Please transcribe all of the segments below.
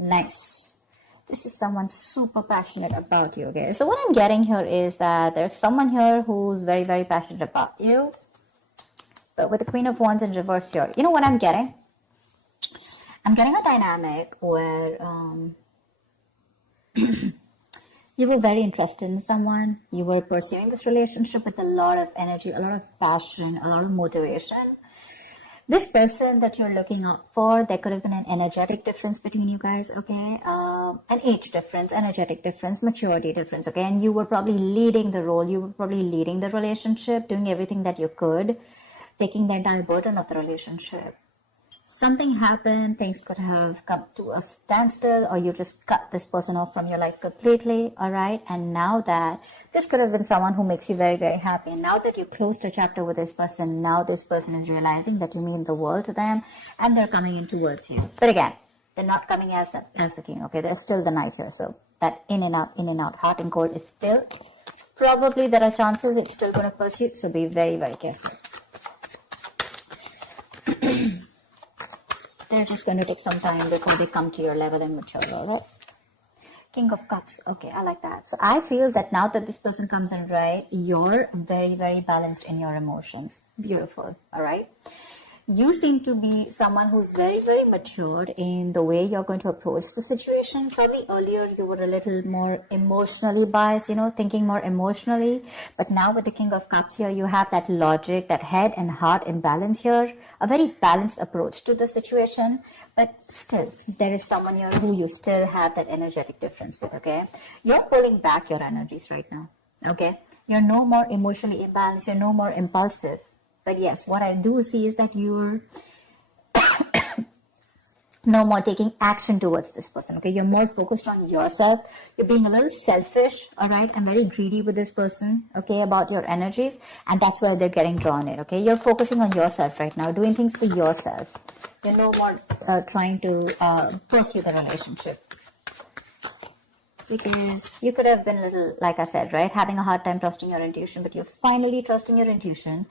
Nice. This is someone super passionate about you, okay? So what I'm getting here is that there's someone here who's very, very passionate about you. But with the Queen of Wands in reverse here, you know what I'm getting? I'm getting a dynamic where you were very interested in someone. You were pursuing this relationship with a lot of energy, a lot of passion, a lot of motivation. This person that you're looking out for, there could have been an energetic difference between you guys, okay? An age difference, energetic difference, maturity difference, okay? And you were probably leading the role. You were probably leading the relationship, doing everything that you could, taking the entire burden of the relationship. Something happened, things could have come to a standstill, or you just cut this person off from your life completely, all right? And now that this could have been someone who makes you very, very happy. And now that you closed a chapter with this person, now this person is realizing that you mean the world to them, and they're coming in towards you. But again, they're not coming as the king, okay? There's still the knight here. So that in and out, hot and cold is still, probably there are chances it's still going to pursue. So be very, very careful. They're just going to take some time before they come to your level and mature, all right? King of Cups. Okay, I like that. So I feel that now that this person comes in, right, you're very, very balanced in your emotions. Beautiful, all right? You seem to be someone who's very, very matured in the way you're going to approach the situation. Probably earlier you were a little more emotionally biased, you know, thinking more emotionally. But now with the King of Cups here, you have that logic, that head and heart in balance here. A very balanced approach to the situation. But still, there is someone here who you still have that energetic difference with, okay? You're pulling back your energies right now, okay? You're no more emotionally imbalanced. You're no more impulsive. But yes, what I do see is that you're no more taking action towards this person, okay? You're more focused on yourself. You're being a little selfish, all right? And very greedy with this person, okay, about your energies. And that's where they're getting drawn in, okay? You're focusing on yourself right now, doing things for yourself. You're no more trying to pursue the relationship. Because you could have been a little, like I said, right? Having a hard time trusting your intuition, but you're finally trusting your intuition.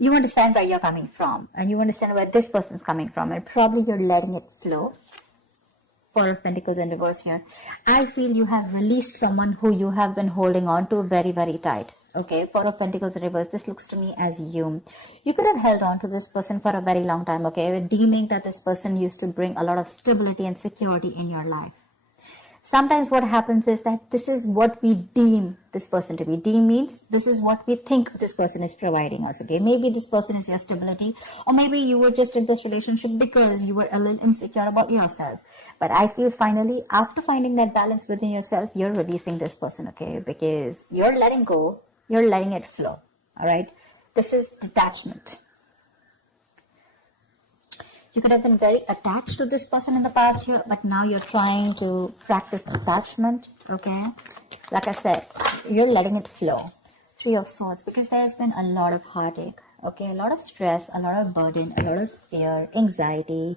You understand where you're coming from, and you understand where this person's coming from, and probably you're letting it flow. Four of Pentacles in reverse here. I feel you have released someone who you have been holding on to very, very tight. Okay, Four of Pentacles in reverse. This looks to me as you. You could have held on to this person for a very long time, okay, deeming that this person used to bring a lot of stability and security in your life. Sometimes what happens is that this is what we deem this person to be. Deem means this is what we think this person is providing us, okay? Maybe this person is your stability, or maybe you were just in this relationship because you were a little insecure about yourself. But I feel finally, after finding that balance within yourself, you're releasing this person, okay? Because you're letting go, you're letting it flow, all right? This is detachment. You could have been very attached to this person in the past here, but now you're trying to practice detachment, okay? Like I said, you're letting it flow. Three of Swords, because there's been a lot of heartache, okay? A lot of stress, a lot of burden, a lot of fear, anxiety,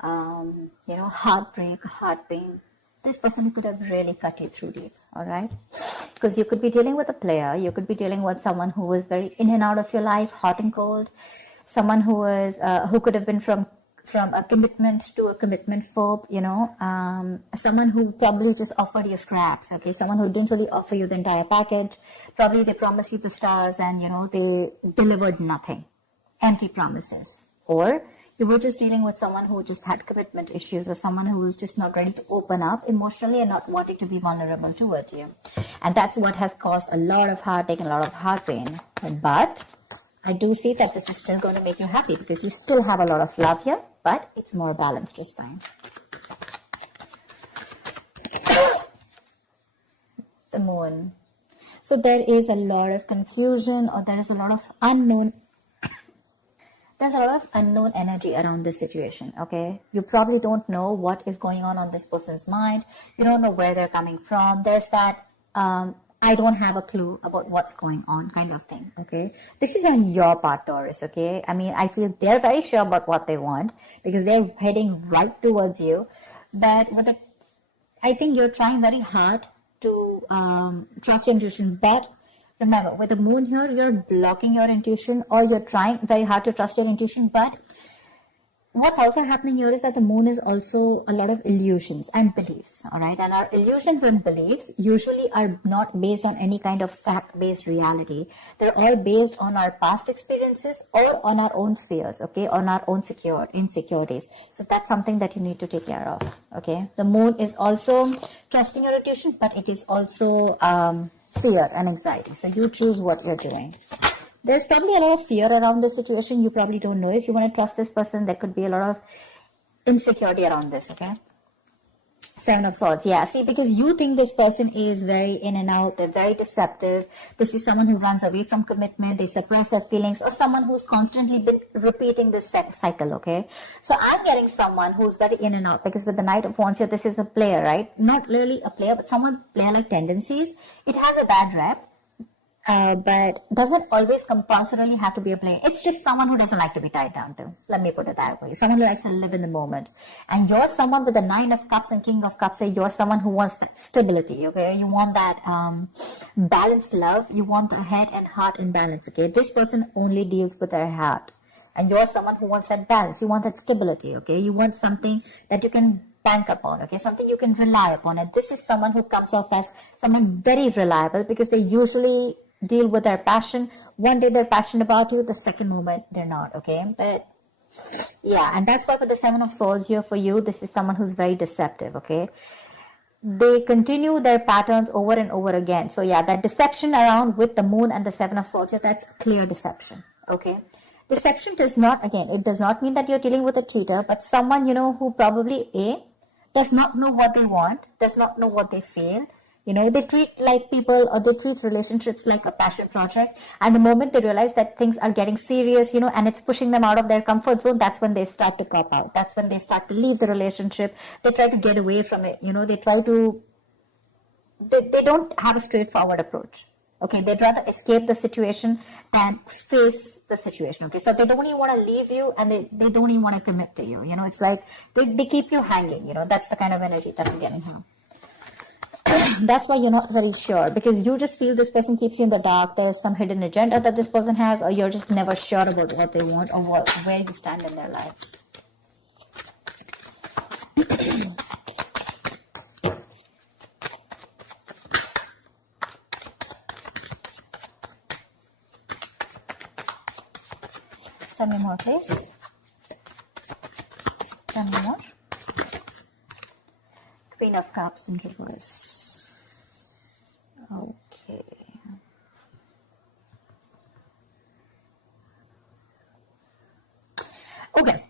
heartbreak, heart pain. This person could have really cut you through deep, all right? Because you could be dealing with a player. You could be dealing with someone who was very in and out of your life, hot and cold. Someone who was, who could have been from a commitment to a commitment phobe, someone who probably just offered you scraps, okay, someone who didn't really offer you the entire package. Probably they promised you the stars and, they delivered nothing, empty promises. Or you were just dealing with someone who just had commitment issues, or someone who was just not ready to open up emotionally and not wanting to be vulnerable towards you. And that's what has caused a lot of heartache and a lot of heart pain. But I do see that this is still going to make you happy because you still have a lot of love here, but it's more balanced this time. The Moon. So there is a lot of confusion, or there is a lot of unknown. There's a lot of unknown energy around this situation, okay? You probably don't know what is going on this person's mind. You don't know where they're coming from. There's that I don't have a clue about what's going on kind of thing, okay? This is on your part, Taurus, okay? I mean, I feel they're very sure about what they want because they're heading right towards you. But I think you're trying very hard to trust your intuition. But remember, with the Moon here, you're blocking your intuition, or you're trying very hard to trust your intuition, but what's also happening here is that the moon is also a lot of illusions and beliefs, all right? And our illusions and beliefs usually are not based on any kind of fact-based reality. They're all based on our past experiences or on our own fears, okay? On our own insecurities. So that's something that you need to take care of, okay? The moon is also trusting your intuition, but it is also fear and anxiety. So you choose what you're doing. There's probably a lot of fear around this situation. You probably don't know if you want to trust this person. There could be a lot of insecurity around this, okay? Seven of Swords, yeah. See, because you think this person is very in and out. They're very deceptive. This is someone who runs away from commitment. They suppress their feelings, or someone who's constantly been repeating this cycle, okay? So I'm getting someone who's very in and out, because with the Knight of Wands here, this is a player, right? Not really a player, but someone player-like tendencies. It has a bad rep. But doesn't always compulsorily have to be a player. It's just someone who doesn't like to be tied down to. Let me put it that way. Someone who likes to live in the moment. And you're someone with the Nine of Cups and King of Cups. You're someone who wants that stability, okay? You want that balanced love. You want the head and heart in balance, okay? This person only deals with their heart. And you're someone who wants that balance. You want that stability, okay? You want something that you can bank upon, okay? Something you can rely upon. And this is someone who comes off as someone very reliable, because they usually deal with their passion. One day they're passionate about you, the second moment they're not, okay? But yeah, and that's why with the Seven of Swords here for you, this is someone who's very deceptive, okay? They continue their patterns over and over again. So yeah, that deception around with the moon and the Seven of Swords here, that's clear deception, okay? Deception does not, again, it does not mean that you're dealing with a cheater, but someone, you know, who probably does not know what they want, does not know what they feel. You know, they treat like people, or they treat relationships like a passion project. And the moment they realize that things are getting serious, you know, and it's pushing them out of their comfort zone, that's when they start to cop out. That's when they start to leave the relationship. They try to get away from it. You know, they don't have a straightforward approach. Okay, they'd rather escape the situation than face the situation. Okay, so they don't even want to leave you, and they don't even want to commit to you. You know, it's like they keep you hanging. You know, that's the kind of energy that I'm getting here. That's why you're not very sure, because you just feel this person keeps you in the dark. There's some hidden agenda that this person has, or you're just never sure about what they want, or where you stand in their lives. Tell me more, please. Tell me more. Queen of Cups in reverse. Okay. Okay.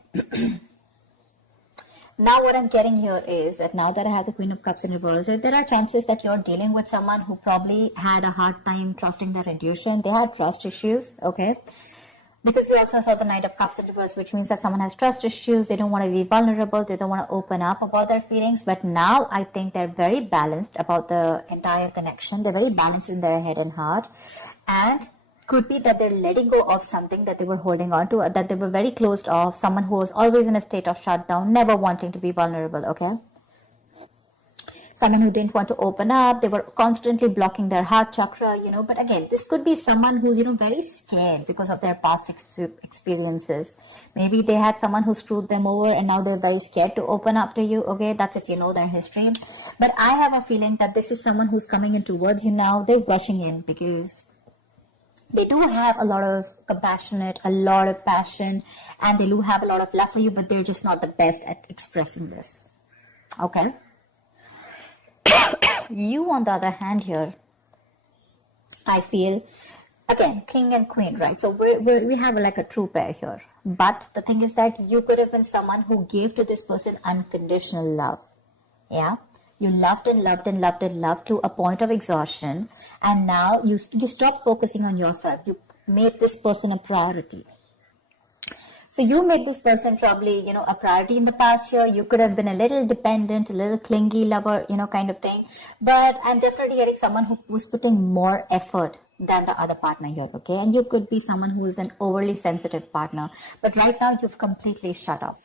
Now what I'm getting here is that now that I have the Queen of Cups in reverse, there are chances that you're dealing with someone who probably had a hard time trusting their intuition. They had trust issues, okay? Because we also saw the Knight of Cups in reverse, which means that someone has trust issues. They don't want to be vulnerable. They don't want to open up about their feelings. But now I think they're very balanced about the entire connection. They're very balanced in their head and heart. And could be that they're letting go of something that they were holding on to, or that they were very closed off. Someone who was always in a state of shutdown, never wanting to be vulnerable, okay? Someone who didn't want to open up. They were constantly blocking their heart chakra, you know. But again, this could be someone who's, you know, very scared because of their past experiences. Maybe they had someone who screwed them over, and now they're very scared to open up to you, okay? That's if you know their history. But I have a feeling that this is someone who's coming in towards you now. They're rushing in because they do have a lot of compassionate, a lot of passion, and they do have a lot of love for you, but they're just not the best at expressing this, okay? You, on the other hand here, I feel, again, king and queen, right? So we have like a true pair here. But the thing is that you could have been someone who gave to this person unconditional love. Yeah? You loved and loved and loved and loved to a point of exhaustion. And now you stopped focusing on yourself. You made this person a priority. So you made this person probably, you know, a priority in the past year. You could have been a little dependent, a little clingy lover, you know, kind of thing. But I'm definitely getting someone who was putting more effort than the other partner here, okay? And you could be someone who is an overly sensitive partner. But right now, you've completely shut up,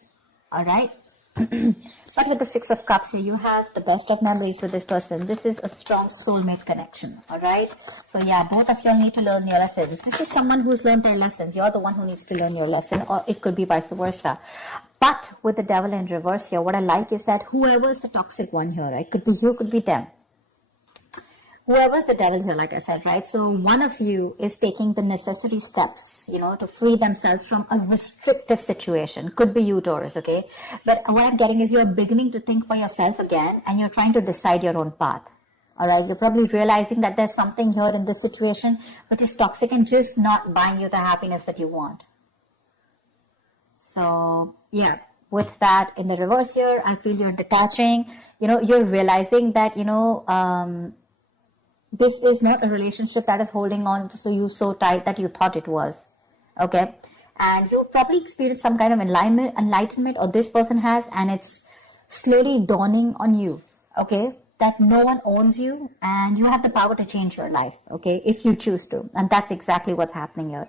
all right? But with the Six of Cups here, you have the best of memories with this person. This is a strong soulmate connection, all right? So yeah, both of you need to learn your lessons. This is someone who's learned their lessons. You're the one who needs to learn your lesson, or it could be vice versa. But with the devil in reverse here, what I like is that whoever is the toxic one here, right? Could be you, could be them. Whoever's the devil here, like I said, right? So one of you is taking the necessary steps, to free themselves from a restrictive situation. Could be you, Taurus, okay? But what I'm getting is you're beginning to think for yourself again, and you're trying to decide your own path. All right, you're probably realizing that there's something here in this situation which is toxic and just not buying you the happiness that you want. So, yeah, with that in the reverse here, I feel you're detaching. You're realizing that, this is not a relationship that is holding on to you so tight that you thought it was. Okay. And you've probably experienced some kind of enlightenment, or this person has, and it's slowly dawning on you. Okay. That no one owns you and you have the power to change your life. Okay. If you choose to. And that's exactly what's happening here.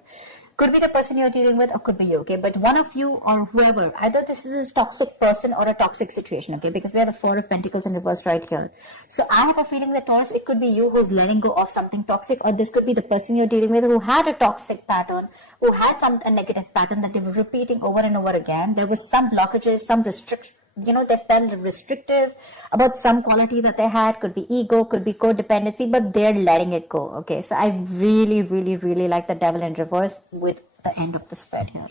Could be the person you're dealing with, or could be you, okay? But one of you or whoever, either this is a toxic person or a toxic situation, okay? Because we have the Four of Pentacles in reverse right here. So I have a feeling that, Taurus, it could be you who's letting go of something toxic, or this could be the person you're dealing with who had a toxic pattern, who had a negative pattern that they were repeating over and over again. There was some blockages, some restriction. They felt restrictive about some quality that they had. Could be ego, could be codependency, but they're letting it go. Okay, so I really, really, really like the devil in reverse with the end of the spread here.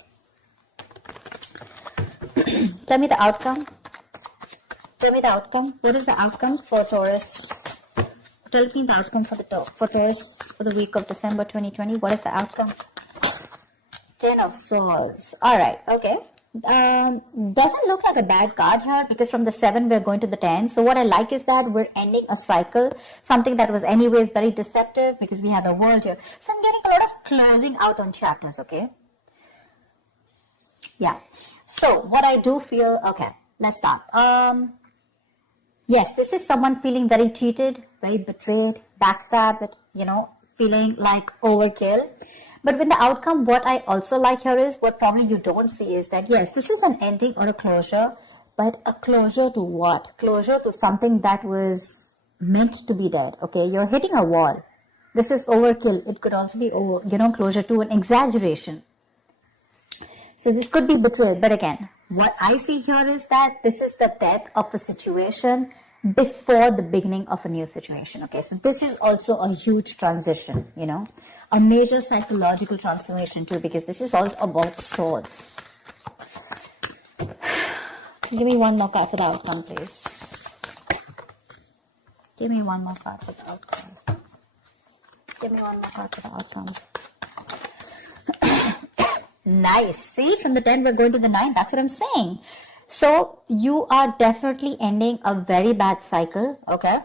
Tell me the outcome. Tell me the outcome. What is the outcome for Taurus? Tell me the outcome for Taurus for the week of December 2020. What is the outcome? 10 of Swords. All right. Okay. Doesn't look like a bad card here, because from the 7 we're going to the 10. So what I like is that we're ending a cycle, something that was anyways very deceptive, because we have the World here. So I'm getting a lot of closing out on chapters. Okay. Yeah. So what I do feel, okay, let's start. Yes, this is someone feeling very cheated, very betrayed, backstabbed, feeling like overkill. But with the outcome, what I also like here is, what probably you don't see is that, yes, this is an ending or a closure, but a closure to what? Closure to something that was meant to be dead. Okay, you're hitting a wall. This is overkill. It could also be, closure to an exaggeration. So this could be betrayal. But again, what I see here is that this is the death of a situation before the beginning of a new situation. Okay, so this is also a huge transition, a major psychological transformation too, because this is all about swords. Give me one more card for the outcome, please. Give me one more card for the outcome. Give me one more card for the outcome. Nice. See, from the 10 we're going to the 9. That's what I'm saying. So you are definitely ending a very bad cycle. Okay.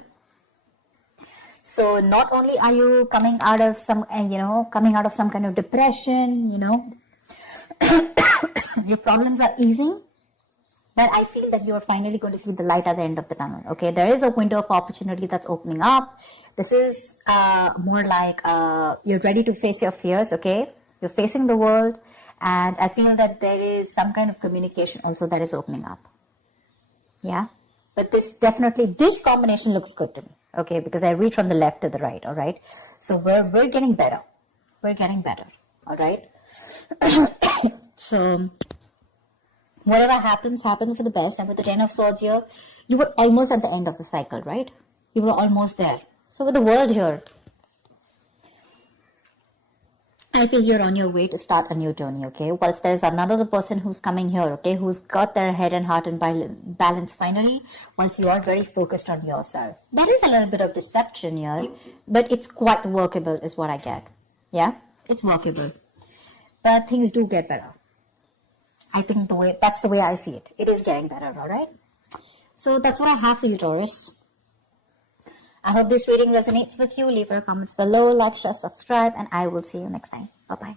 So not only are you coming out of some kind of depression, your problems are easing, but I feel that you are finally going to see the light at the end of the tunnel. Okay, there is a window of opportunity that's opening up. This is more like you're ready to face your fears. Okay, you're facing the world, and I feel that there is some kind of communication also that is opening up. Yeah, but this combination looks good to me. Okay, because I read from the left to the right. All right, so we're getting better. We're getting better. All right. So whatever happens for the best. And with the 10 of Swords here, you were almost at the end of the cycle, right? You were almost there. So with the World here, I feel you're on your way to start a new journey, okay? Whilst there's another person who's coming here, okay, who's got their head and heart in balance finally, once you are very focused on yourself. There is a little bit of deception here, but it's quite workable is what I get. Yeah, it's workable. But things do get better. I think that's the way I see it. It is getting better, all right? So that's what I have for you, Taurus. I hope this reading resonates with you. Leave your comments below, like, share, subscribe, and I will see you next time. Bye-bye.